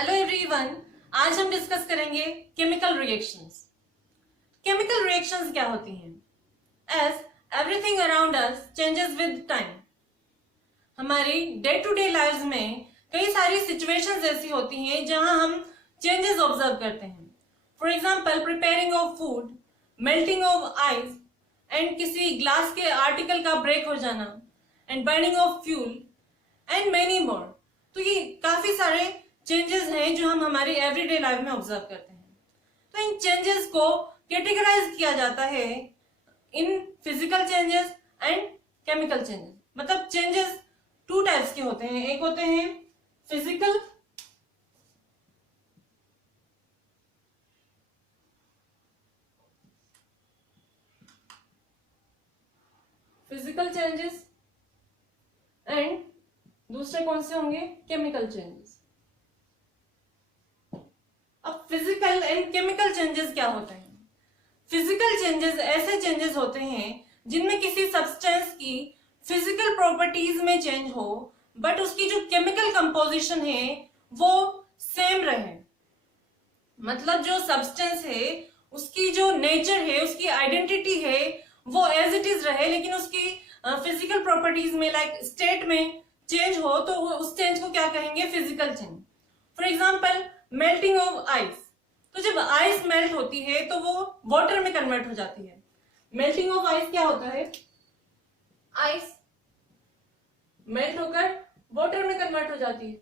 Hello everyone, आज हम discuss करेंगे केमिकल रिएक्शंस। केमिकल रिएक्शंस क्या होती हैं? As everything around us changes with time. हमारी डे टू डे लाइव्स में कई सारी सिचुएशंस ऐसी होती हैं जहां हम चेंजेस ऑब्जर्व करते हैं। For example, preparing of food, melting of ice and किसी ग्लास के आर्टिकल का ब्रेक हो जाना and burning of fuel and many more. तो ये काफी सारे चेंजेस हैं जो हम हमारी एवरीडे लाइफ में ऑब्जर्व करते हैं। तो इन चेंजेस को कैटेगराइज किया जाता है in physical changes and chemical changes. मतलब चेंजेस टू टाइप्स के होते हैं, एक होते हैं फिजिकल चेंजेस एंड दूसरे कौन से होंगे? Chemical changes. अब फिजिकल एंड केमिकल चेंजेस क्या होते हैं? फिजिकल चेंजेस ऐसे चेंजेस होते हैं जिनमें किसी सब्सटेंस की फिजिकल प्रॉपर्टीज में चेंज हो बट उसकी जो केमिकल कंपोजिशन है वो सेम रहे। मतलब जो सब्सटेंस है उसकी जो नेचर है, उसकी आइडेंटिटी है वो एज इट इज रहे, लेकिन उसकी फिजिकल प्रॉपर्टीज में लाइक स्टेट में चेंज हो तो उस चेंज को क्या कहेंगे? Physical change. For example, melting of ice. तो जब आइस मेल्ट होती है तो वो वाटर में कन्वर्ट हो जाती है। मेल्टिंग ऑफ आइस क्या होता है? आइस मेल्ट होकर वाटर में कन्वर्ट हो जाती है।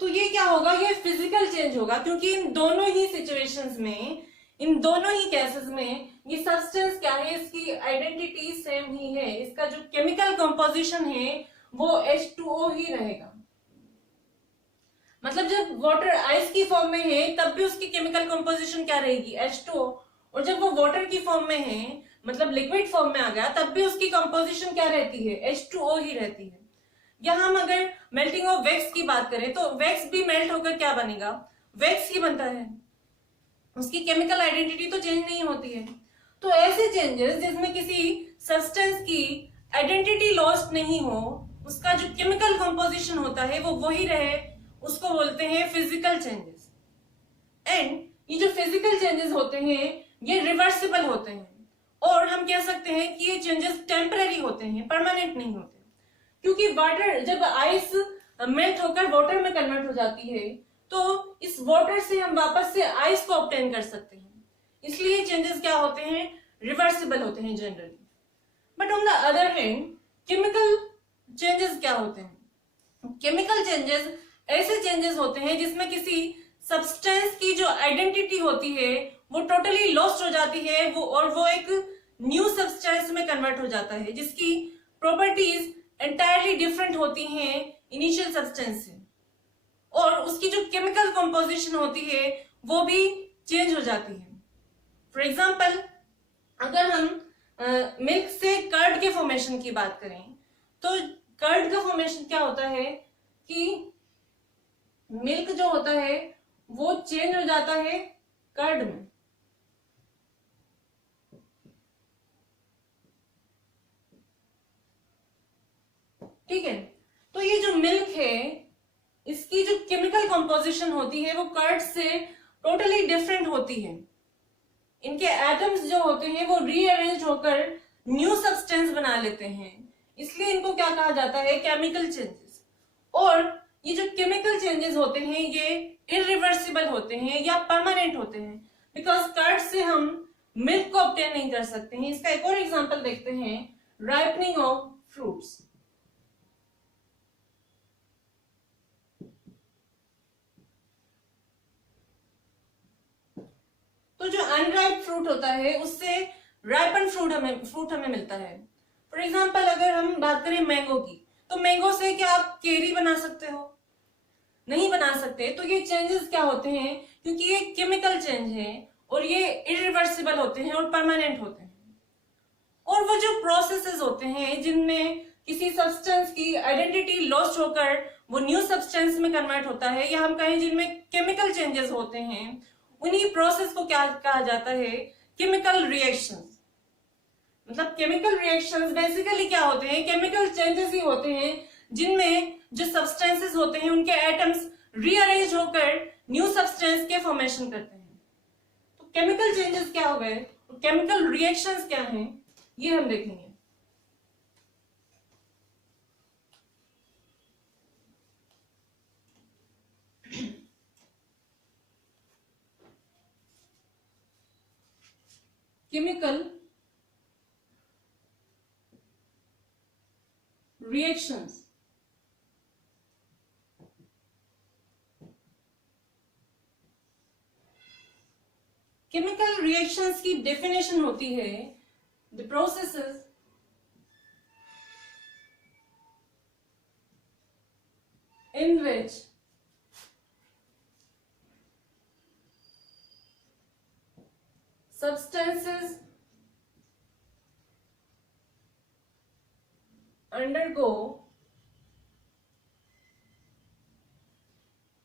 तो ये क्या होगा? ये फिजिकल चेंज होगा, क्योंकि इन दोनों ही सिचुएशंस में, इन दोनों ही केसेस में ये सब्सटेंस क्या है? इसकी आइडेंटिटी सेम ही है। इसका जो केमिकल कंपोजिशन है वो H2O ही रहेगा। मतलब जब वाटर आइस की फॉर्म में है तब भी उसकी केमिकल कंपोजिशन क्या रहेगी? H2O। और जब वो वाटर की फॉर्म में है, मतलब लिक्विड फॉर्म में आ गया, तब भी उसकी कंपोजिशन क्या रहती है? H2O ही रहती है। या हम अगर मेल्टिंग ऑफ वैक्स की बात करें तो वैक्स भी मेल्ट होकर क्या बनेगा? वैक्स ही बनता है। उसकी केमिकल आइडेंटिटी तो चेंज नहीं होती है। तो ऐसे चेंजेस जिसमें किसी सब्सटेंस की आइडेंटिटी लॉस्ट नहीं हो, उसका जो केमिकल कंपोजिशन होता है वो वही रहे, उसको बोलते हैं फिजिकल चेंजेस। एंड ये जो फिजिकल चेंजेस होते हैं ये रिवर्सिबल होते हैं, और हम कह सकते हैं कि ये चेंजेस टेम्पररी होते हैं, परमानेंट नहीं होते। क्योंकि वाटर, जब आइस मेल्ट होकर वाटर में कन्वर्ट हो जाती है तो इस वाटर से हम वापस से आइस को ऑब्टेन कर सकते हैं। इसलिए चेंजेस क्या होते हैं? रिवर्सिबल होते हैं generally. But on the other hand chemical changes क्या होते हैं? केमिकल चेंजेस ऐसे चेंजेस होते हैं जिसमें किसी सब्सटेंस की जो आइडेंटिटी होती है वो टोटली लॉस्ट हो जाती है, वो एक न्यू सब्सटेंस में कन्वर्ट हो जाता है जिसकी प्रॉपर्टीज एंटायरली डिफरेंट होती हैं इनिशियल सब्सटेंस से, और उसकी जो केमिकल कंपोजिशन होती है वो भी चेंज हो जाती है। फॉर एग्जाम्पल, अगर हम मिल्क से कर्ड के फॉर्मेशन की बात करें तो कर्ड का फॉर्मेशन क्या होता है कि मिल्क जो होता है वो चेंज हो जाता है कर्ड में। ठीक है, तो ये जो मिल्क है इसकी जो केमिकल कंपोजिशन होती है वो कर्ड से टोटली डिफरेंट होती है। इनके एटम्स जो होते हैं वो रीअरेंज होकर न्यू सब्सटेंस बना लेते हैं, इसलिए इनको क्या कहा जाता है? Chemical changes. और ये जो केमिकल चेंजेस होते हैं ये इरिवर्सिबल होते हैं या परमानेंट होते हैं, बिकॉज कर्ड से हम मिल्क को ऑब्टेन नहीं कर सकते हैं। इसका एक और एग्जांपल देखते हैं, राइपनिंग ऑफ फ्रूट्स। तो जो अनराइप फ्रूट होता है उससे राइपन फ्रूट हमें मिलता है। फॉर एग्जाम्पल, अगर हम बात करें मैंगो की, तो मैंगो से क्या आप केरी बना सकते हो? नहीं बना सकते। तो ये चेंजेस क्या होते हैं? क्योंकि ये केमिकल चेंज है और ये इरिवर्सिबल होते हैं और परमानेंट होते हैं। और वो जो प्रोसेसेस होते हैं जिनमें किसी सब्सटेंस की आइडेंटिटी लॉस्ट होकर वो न्यू सब्सटेंस में कन्वर्ट होता है, या हम कहें जिनमें केमिकल चेंजेस होते हैं, उन्हीं प्रोसेस को क्या कहा जाता है? Chemical reactions. मतलब केमिकल रिएक्शंस बेसिकली क्या होते हैं? केमिकल चेंजेस ही होते हैं जिनमें जो सब्सटेंसेस होते हैं उनके एटम्स रीअरेंज होकर न्यू सब्सटेंस के फॉर्मेशन करते हैं। तो केमिकल चेंजेस क्या हो गए, केमिकल रिएक्शंस क्या हैं, ये हम देखेंगे। केमिकल रिएक्शंस, केमिकल रिएक्शंस की डेफिनेशन होती है the processes in which substances undergo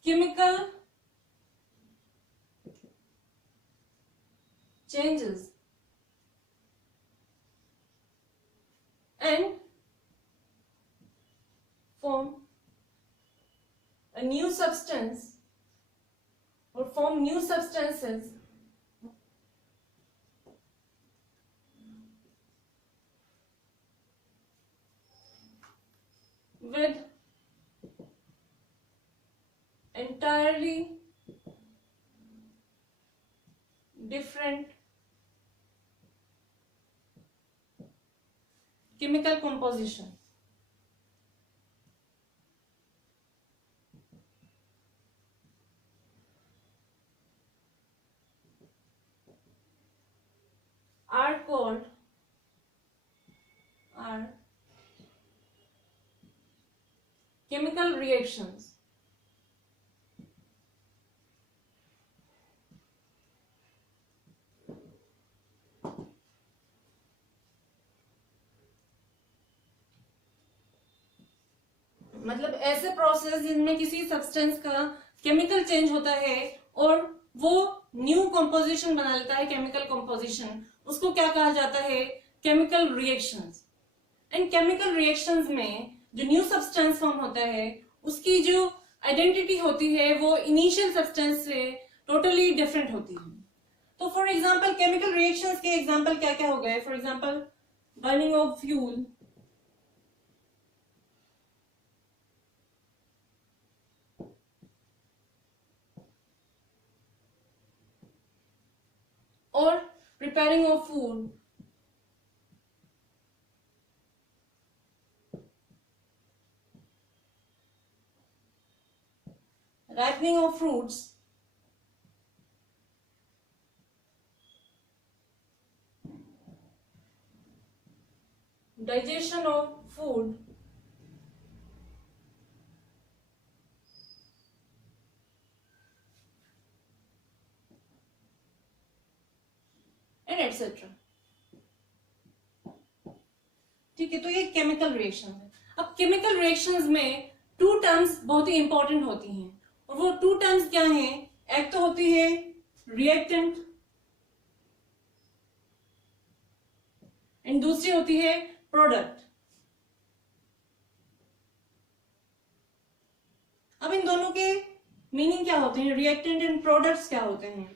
chemical changes and form a new substance or form new substances with entirely different chemical composition. Are called chemical reactions. मतलब ऐसे process जिनमें किसी substance का chemical change होता है और वो न्यू कंपोजिशन बना लेता है, केमिकल कंपोजिशन, उसको क्या कहा जाता है, chemical reactions. And chemical reactions में जो न्यू सब्सटेंस फॉर्म होता है उसकी जो आइडेंटिटी होती है वो इनिशियल सब्सटेंस से टोटली डिफरेंट होती है। तो फॉर एग्जांपल केमिकल रिएक्शंस के एग्जांपल क्या क्या हो गए, for example burning of fuel, or preparing of food, ripening of fruits, digestion of food, and etcetera. ठीक है, तो ये केमिकल रिएक्शन है। अब केमिकल रिएक्शंस में टू टर्म्स बहुत ही इंपॉर्टेंट होती हैं और वो टू टर्म्स क्या हैं, एक तो होती है रिएक्टेंट एंड दूसरी होती है प्रोडक्ट। अब इन दोनों के मीनिंग क्या होते हैं, रिएक्टेंट एंड प्रोडक्ट्स क्या होते हैं।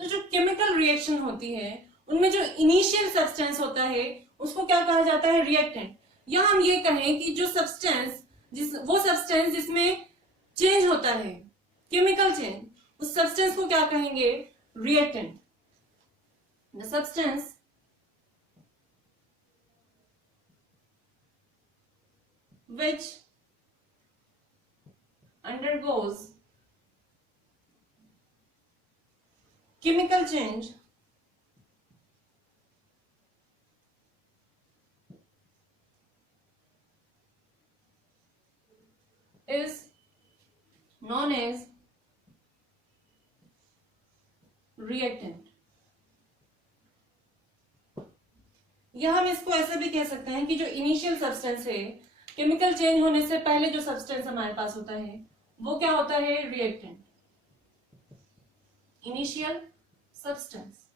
तो जो केमिकल रिएक्शन होती है उनमें जो इनिशियल सब्सटेंस होता है उसको क्या कहा जाता है, रिएक्टेंट। या हम ये कहें कि जो सब्सटेंस वो सब्सटेंस जिसमें चेंज होता है, केमिकल चेंज, उस सब्सटेंस को क्या कहेंगे, reactant. The substance which undergoes chemical change is known as reactant। या हम इसको ऐसे भी कह सकते हैं कि जो इनिशियल सब्सटेंस है, केमिकल चेंज होने से पहले जो सब्सटेंस हमारे पास होता है वो क्या होता है, रिएक्टेंट, इनिशियल सब्सटेंस।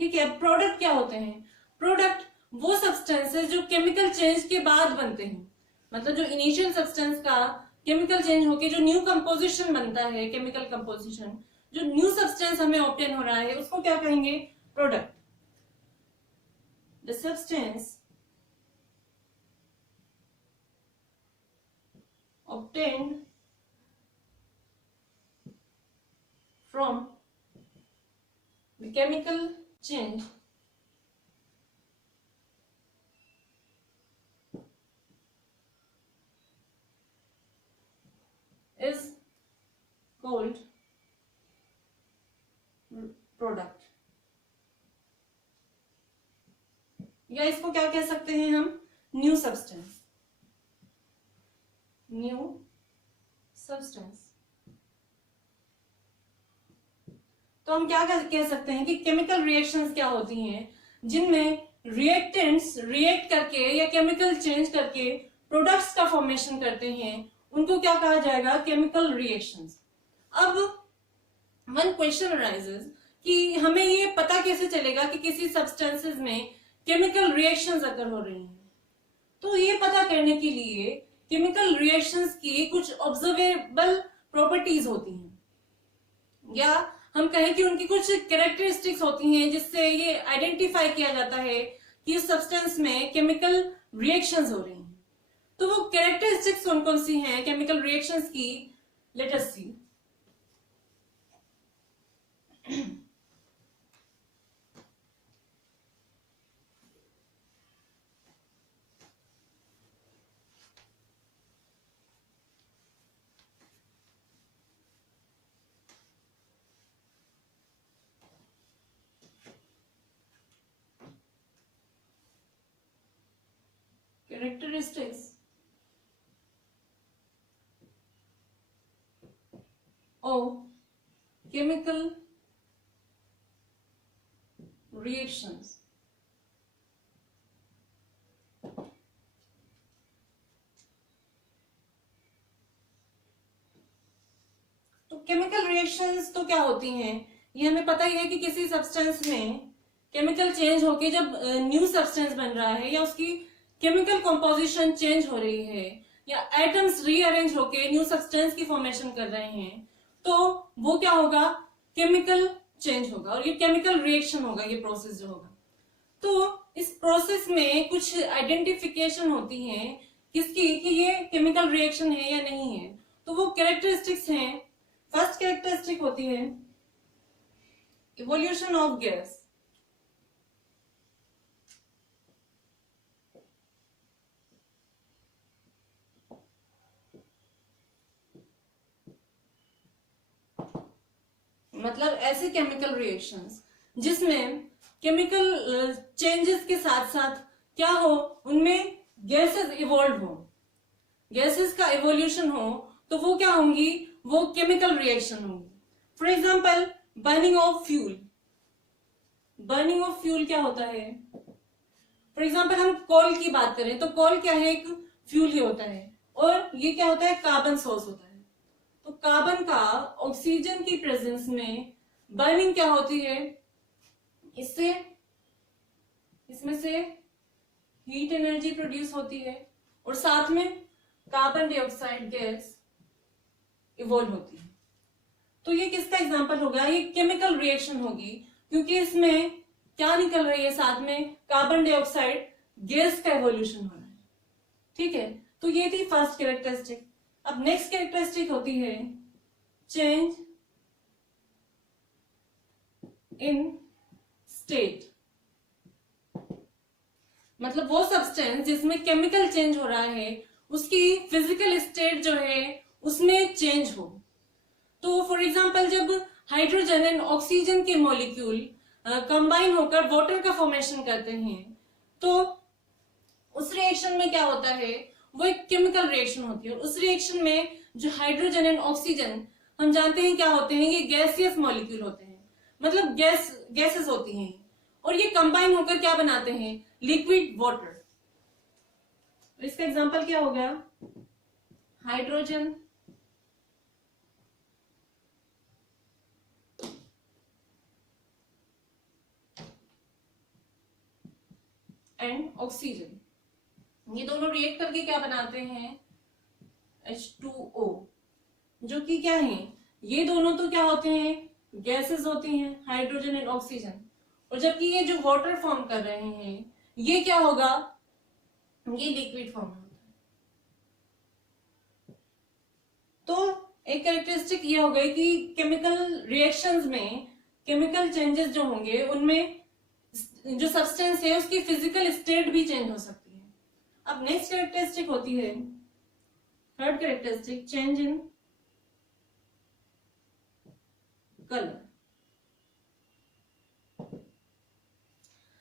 ठीक है, प्रोडक्ट क्या होते हैं, प्रोडक्ट वो सब्सटेंसेस जो केमिकल चेंज के बाद बनते हैं। मतलब जो इनिशियल सब्सटेंस का केमिकल चेंज होके जो न्यू कंपोजिशन बनता है, केमिकल कंपोजिशन, जो न्यू सब्सटेंस हमें ऑब्टेन हो रहा है उसको क्या कहेंगे? Product. The substance obtained from the chemical change is called product। या इसको क्या कह सकते हैं हम? New substance. New substance. तो हम क्या कह सकते हैं कि केमिकल रिएक्शंस क्या होती हैं जिनमें रिएक्टेंट्स रिएक्ट करके या केमिकल चेंज करके प्रोडक्ट्स का फॉर्मेशन करते हैं, उनको क्या कहा जाएगा? Chemical reactions. अब वन क्वेश्चन अराइजेस कि हमें ये पता कैसे चलेगा कि किसी सब्सटेंसेस में केमिकल रिएक्शंस अगर हो रही हैं? तो ये पता करने के लिए केमिकल रिएक्शंस की कुछ ऑब्जर्वेबल प्रॉपर्टीज होती हैं, या हम कहें कि उनकी कुछ कैरेक्टरिस्टिक्स होती हैं जिससे ये आइडेंटिफाई किया जाता है कि इस सब्सटेंस में केमिकल रिएक्शंस हो रही हैं। तो वो कैरेक्टरिस्टिक्स कौन कौन सी हैं केमिकल रिएक्शंस की? Let us see. Characteristics of chemical reactions। तो केमिकल रिएक्शंस तो क्या होती हैं? ये हमें पता ही है कि किसी सब्सटेंस में केमिकल चेंज होके जब न्यू सब्सटेंस बन रहा है या उसकी केमिकल कंपोजिशन चेंज हो रही है या एटम्स रीअरेंज होके न्यू सब्सटेंस की फॉर्मेशन कर रहे हैं, तो वो क्या होगा? केमिकल चेंज होगा और ये केमिकल रिएक्शन होगा, ये प्रोसेस जो होगा। तो इस प्रोसेस में कुछ आइडेंटिफिकेशन होती है किसकी, कि ये केमिकल रिएक्शन है या नहीं है। तो वो कैरेक्टरिस्टिक्स हैं। फर्स्ट कैरेक्टरिस्टिक होती है इवोल्यूशन ऑफ गैस। मतलब ऐसे केमिकल रिएक्शंस जिसमें केमिकल चेंजेस के साथ साथ क्या हो, उनमें गैसेस इवॉल्व हो, गैसेस का इवोल्यूशन हो, तो वो क्या होंगी? वो केमिकल रिएक्शन होंगी। For example burning of fuel. Burning of fuel क्या होता है? फॉर एग्जाम्पल हम कोल की बात करें तो कोल क्या है? एक फ्यूल ही होता है, और ये क्या होता है? कार्बन सोर्स होता है। तो कार्बन का ऑक्सीजन की प्रेजेंस में बर्निंग क्या होती है? इससे इसमें से हीट एनर्जी प्रोड्यूस होती है और साथ में कार्बन डाइऑक्साइड गैस इवॉल्व होती है। तो ये किसका एग्जांपल होगा? ये केमिकल रिएक्शन होगी, क्योंकि इसमें क्या निकल रही है? साथ में कार्बन डाइऑक्साइड गैस का इवोल्यूशन हो रहा है। ठीक है, तो ये थी फर्स्ट कैरेक्टरिस्टिक। अब नेक्स्ट कैरेक्टरिस्टिक होती है चेंज इन स्टेट। मतलब वो सब्सटेंस जिसमें केमिकल चेंज हो रहा है उसकी फिजिकल स्टेट जो है उसमें चेंज हो। तो फॉर एग्जांपल जब हाइड्रोजन एंड ऑक्सीजन के मॉलिक्यूल कंबाइन होकर वाटर का फॉर्मेशन करते हैं, तो उस रिएक्शन में क्या होता है? वो एक केमिकल रिएक्शन होती है। और उस रिएक्शन में जो हाइड्रोजन एंड ऑक्सीजन हम जानते हैं क्या होते हैं? ये गैसियस मॉलिक्यूल होते हैं, मतलब गैसेस होती हैं, और ये कंबाइन होकर क्या बनाते हैं? Liquid water. तो इसका एग्जांपल क्या हो गया? Hydrogen and oxygen. ये दोनों रिएक्ट करके क्या बनाते हैं, H2O, जो कि क्या है, ये दोनों तो क्या होते हैं, गैसेस होती हैं, हाइड्रोजन एंड ऑक्सीजन। और जबकि ये जो वाटर फॉर्म कर रहे हैं, ये क्या होगा, ये लिक्विड फॉर्म में होता है। तो एक कैरेक्टरिस्टिक ये हो गई कि केमिकल रिएक्शंस में केमिकल चेंजेस जो होंगे उनमें जो सब्सटेंस है उसकी फिजिकल स्टेट भी चेंज हो सकती है। अब नेक्स्ट कैरेक्टरिस्टिक होती है, third characteristic, change in colour.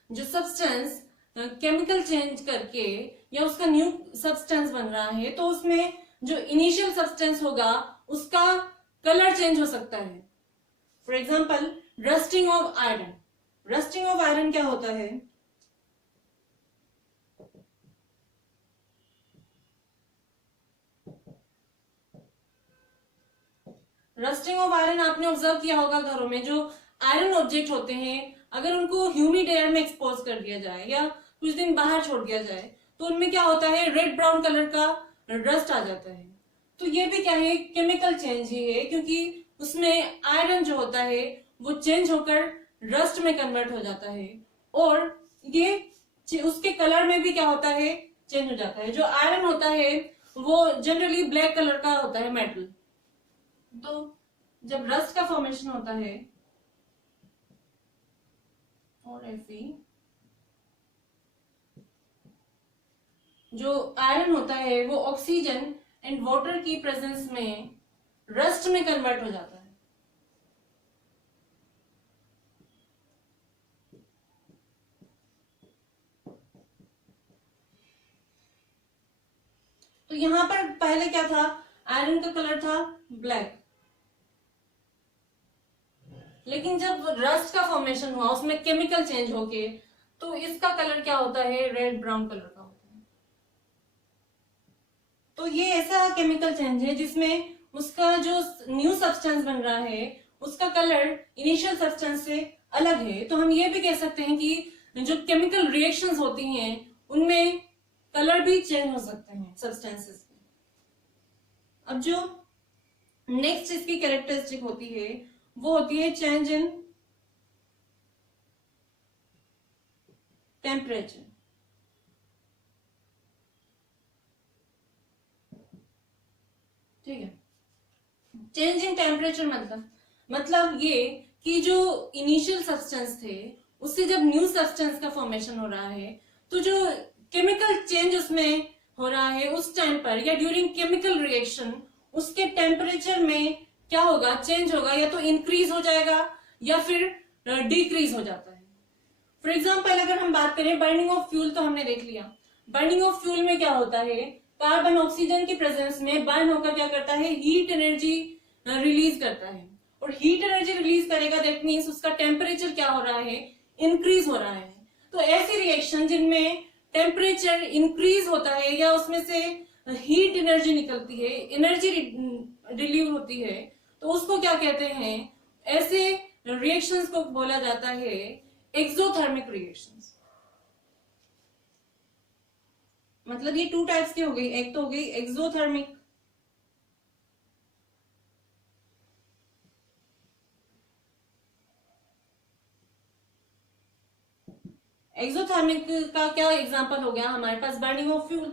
जो सब्सटेंस केमिकल चेंज करके या उसका न्यू सब्सटेंस बन रहा है, तो उसमें जो इनिशियल सब्सटेंस होगा उसका कलर चेंज हो सकता है। For example, rusting of iron. Rusting of iron क्या होता है, रस्टिंग ऑफ आयरन आपने ऑब्जर्व किया होगा घरों में, जो आयरन ऑब्जेक्ट होते हैं अगर उनको ह्यूमिड एयर में एक्सपोज कर दिया जाए या कुछ दिन बाहर छोड़ दिया जाए तो उनमें क्या होता है, रेड ब्राउन कलर का रस्ट आ जाता है। तो ये भी क्या है, केमिकल चेंज ही है, क्योंकि उसमें आयरन जो होता है वो चेंज होकर रस्ट में कन्वर्ट हो जाता है और ये उसके कलर में भी क्या होता है, चेंज हो जाता है। जो आयरन होता है वो जनरली ब्लैक कलर का होता है मेटल। तो जब रस्ट का फॉर्मेशन होता है और Fe, जो आयरन होता है वो ऑक्सीजन एंड वाटर की प्रेजेंस में रस्ट में कन्वर्ट हो जाता है। तो यहां पर पहले क्या था, आयरन का कलर था ब्लैक, लेकिन जब रस्ट का फॉर्मेशन हुआ उसमें केमिकल चेंज होके तो इसका कलर क्या होता है, रेड ब्राउन कलर का होता है। तो ये ऐसा केमिकल चेंज है जिसमें उसका जो न्यू सब्सटेंस बन रहा है उसका कलर इनिशियल सब्सटेंस से अलग है। तो हम ये भी कह सकते हैं कि जो केमिकल रिएक्शंस होती हैं उनमें कलर भी चेंज हो सकते हैं सब्सटेंसेस के। अब जो नेक्स्ट इसकी कैरेक्टरिस्टिक होती है वो होती है चेंज इन टेम्परेचर। ठीक है, चेंज इन टेम्परेचर मतलब ये कि जो इनिशियल सब्सटेंस थे उससे जब न्यू सब्सटेंस का फॉर्मेशन हो रहा है तो जो केमिकल चेंज उसमें हो रहा है उस टाइम पर या ड्यूरिंग केमिकल रिएक्शन उसके टेम्परेचर में क्या होगा, चेंज होगा, या तो इंक्रीज हो जाएगा या फिर डिक्रीज हो जाता है। फॉर एग्जाम्पल अगर हम बात करें बर्निंग ऑफ फ्यूल, तो हमने देख लिया बर्निंग ऑफ फ्यूल में क्या होता है, कार्बन ऑक्सीजन की प्रेजेंस में बर्न होकर क्या करता है, हीट एनर्जी रिलीज करता है। और हीट एनर्जी रिलीज करेगा दैट मीन्स उसका टेम्परेचर क्या हो रहा है, इंक्रीज हो रहा है। तो ऐसी रिएक्शन जिनमें टेम्परेचर इंक्रीज होता है या उसमें से हीट एनर्जी निकलती है, एनर्जी रिलीव होती है, तो उसको क्या कहते हैं, ऐसे रिएक्शंस को बोला जाता है एक्सोथर्मिक रिएक्शंस। मतलब ये टू टाइप्स की हो गई, एक तो हो गई एक्सोथर्मिक, एक्सोथर्मिक का क्या एग्जांपल हो गया हमारे पास, बर्निंग ऑफ फ्यूल।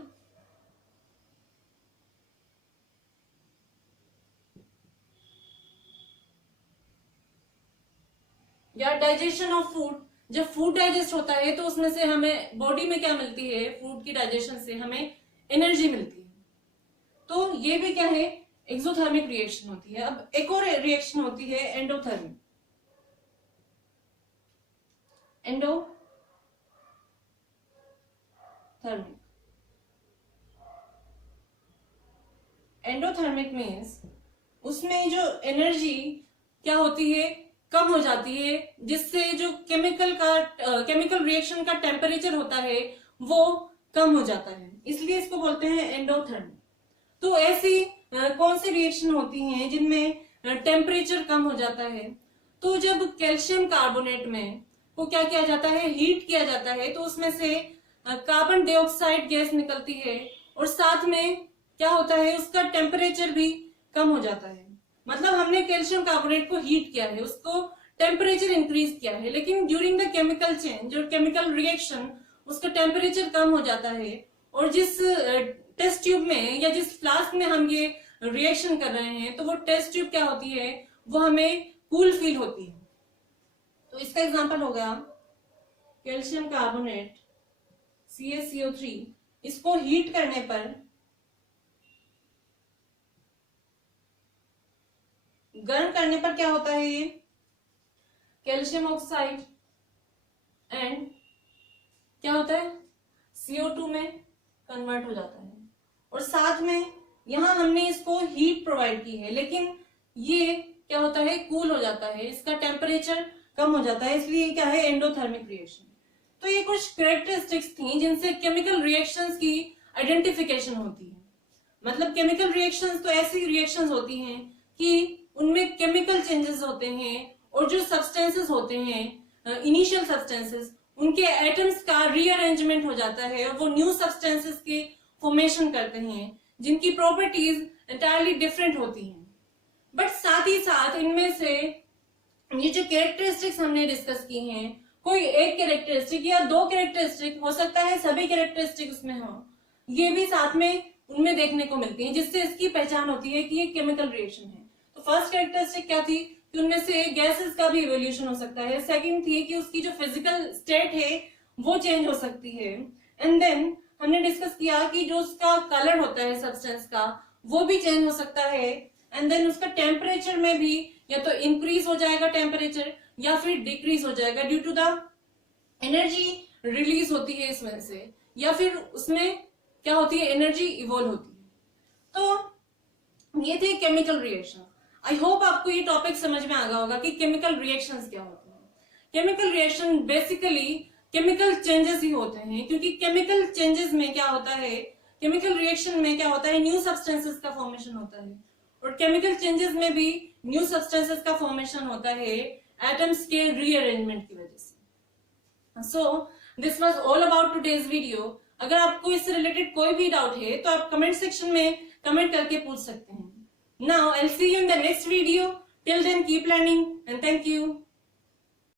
या डाइजेशन ऑफ फूड, जब फूड डाइजेस्ट होता है तो उसमें से हमें बॉडी में क्या मिलती है, फूड की डाइजेशन से हमें एनर्जी मिलती है। तो ये भी क्या है, एक्सोथर्मिक रिएक्शन होती है। अब एक और रिएक्शन होती है एंडोथर्मिक। एंडोथर्मिक मीन्स उसमें जो एनर्जी क्या होती है, कम हो जाती है, जिससे जो केमिकल रिएक्शन का टेम्परेचर होता है वो कम हो जाता है, इसलिए इसको बोलते हैं एंडोथर्मिक। तो ऐसी कौन सी रिएक्शन होती हैं जिनमें टेम्परेचर कम हो जाता है, तो जब कैल्शियम कार्बोनेट में को क्या किया जाता है, हीट किया जाता है, तो उसमें से कार्बन डाइऑक्साइड गैस निकलती है, और साथ में क्या होता है, उसका टेम्परेचर भी कम हो जाता है। मतलब हमने कैल्शियम कार्बोनेट को हीट किया है, उसको टेम्परेचर इंक्रीज किया है, लेकिन ड्यूरिंग द केमिकल चेंज और केमिकल रिएक्शन उसका टेम्परेचर कम हो जाता है, और जिस टेस्ट ट्यूब में या जिस फ्लास्क में हम ये रिएक्शन कर रहे हैं, तो वो टेस्ट ट्यूब क्या होती है, वो हमें कूल फील होती है। तो इसका एग्जांपल हो गया कैल्शियम कार्बोनेट CaCO3, इसको हीट करने पर गर्म करने पर क्या होता है, ये कैल्शियम ऑक्साइड एंड क्या होता है, CO2 में कन्वर्ट हो जाता है, और साथ में यहां हमने इसको हीट प्रोवाइड की है, लेकिन ये क्या होता है, कूल हो जाता है, इसका टेम्परेचर कम हो जाता है, इसलिए क्या है, एंडोथर्मिक रिएक्शन। तो ये कुछ कैरेक्टरिस्टिक्स थी जिनसे केमिकल रिएक्शंस की आइडेंटिफिकेशन होती है। मतलब केमिकल रिएक्शंस तो ऐसी रिएक्शंस होती हैं कि उनमें केमिकल चेंजेस होते हैं, और जो सब्सटेंसेस होते हैं इनिशियल सब्सटेंसेस, उनके एटम्स का रीअरेंजमेंट हो जाता है, और वो न्यू सब्सटेंसेस के फॉर्मेशन करते हैं जिनकी प्रॉपर्टीज एंटायरली डिफरेंट होती हैं। बट साथ ही साथ इनमें से ये जो कैरेक्टरिस्टिक्स हमने डिस्कस की हैं, कोई एक कैरेक्टरिस्टिक या दो कैरेक्टरिस्टिक हो सकता है, सभी कैरेक्टरिस्टिक उसमें हो, ये भी साथ में उनमें देखने को मिलती है, जिससे इसकी पहचान होती है कि ये केमिकल रिएक्शन है। तो फर्स्ट कैरेक्टरिस्टिक क्या थी कि उनमें से गैसेस का भी इवोल्यूशन हो सकता है। सेकंड थी कि उसकी जो फिजिकल स्टेट है वो चेंज हो सकती है। एंड देन हमने डिस्कस किया कि जो उसका कलर होता है सब्सटेंस का, वो भी चेंज हो सकता है। एंड देन उसका टेम्परेचर में भी या तो इंक्रीज हो जाएगा टेम्परेचर, या फिर डिक्रीज हो जाएगा due to the energy release होती है इसमें से, या फिर उसमें क्या होती है, एनर्जी इवॉल्व होती है। तो ये थे केमिकल रिएक्शन। आई होप आपको ये टॉपिक समझ में आ गया होगा कि केमिकल रिएक्शंस क्या होते हैं। Chemical reaction basically chemical changes ही होते हैं, क्योंकि केमिकल चेंजेस में क्या होता है, केमिकल रिएक्शन में क्या होता है, न्यू सब्सटेंसेस का फॉर्मेशन होता है, और केमिकल चेंजेस में भी न्यू सब्सटेंसेस का फॉर्मेशन होता है एटम्स के रीअरेंजमेंट की वजह से। So this was all about today's video. अगर आपको इससे रिलेटेड कोई भी डाउट है तो आप कमेंट सेक्शन में कमेंट करके पूछ सकते हैं। Now I'll see you in the next video. Till then, keep learning and thank you.